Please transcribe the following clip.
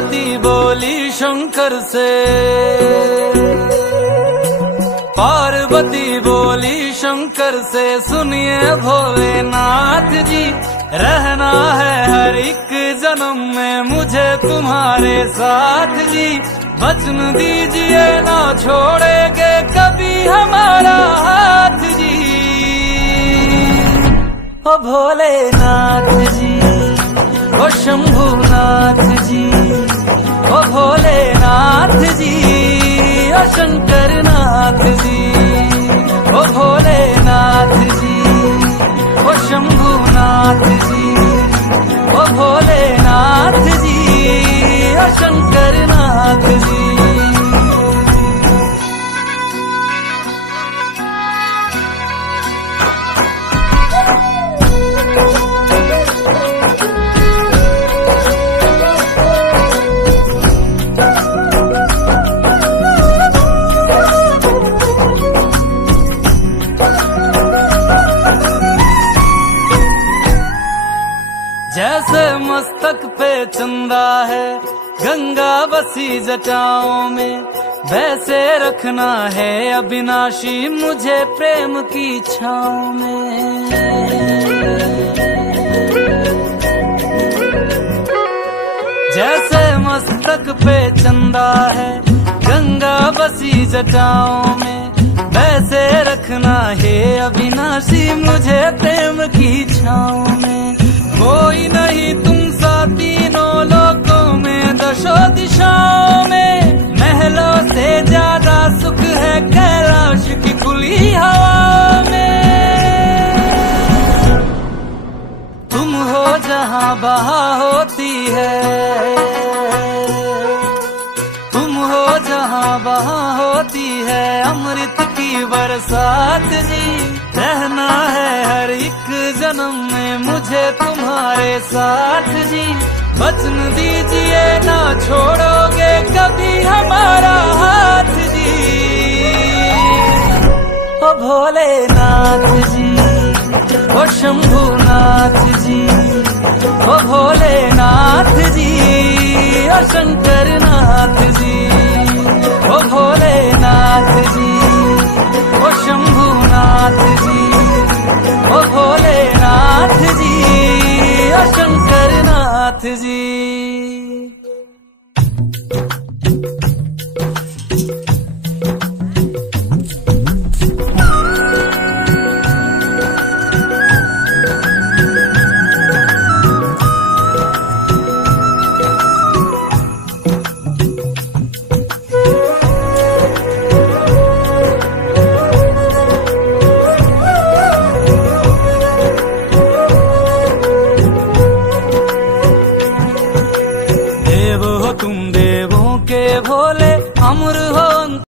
पार्वती बोली शंकर से, पार्वती बोली शंकर से, सुनिए भोलेनाथ जी, रहना है हर एक जन्म में मुझे तुम्हारे साथ जी। वचन दीजिए ना छोड़ेंगे कभी हमारा हाथ जी। ओ भोलेनाथ जी, ओ शंभुनाथ जी, ओ भोलेनाथ जी, ओ शंकरनाथ जी, ओ भोलेनाथ जी, ओ शंभुनाथ जी, ओ भोलेनाथ जी, ओ शंकरनाथ जी। जैसे मस्तक पे चंदा है गंगा बसी जटाओं में, वैसे रखना है अविनाशी मुझे प्रेम की छाँव में। जैसे मस्तक पे चंदा है गंगा बसी जटाओं में, वैसे रखना है अविनाशी मुझे प्रेम की छाँव में। कोई नहीं तुम सा तीनों लोकों में, दशों दिशाओं में, महलों से ज्यादा सुख है कैलाश की खुली हवा में। तुम हो जहाँ बहा होती है, तुम हो जहाँ बहा होती है अमृत की बरसात जी। रहना है हर एक जन्म में मुझे तुम्हारे साथ जी। वचन दीजिए ना छोड़ोगे कभी हमारा हाथ जी। ओ भोलेनाथ जी, ओ शंभुनाथ जी, ओ भोलेनाथ जी, ओ शंकरनाथ जी, ओ भोलेनाथ जी, ओ शंभुनाथ जी, ओ भोलेनाथ जी, ओ शंकरनाथ जी।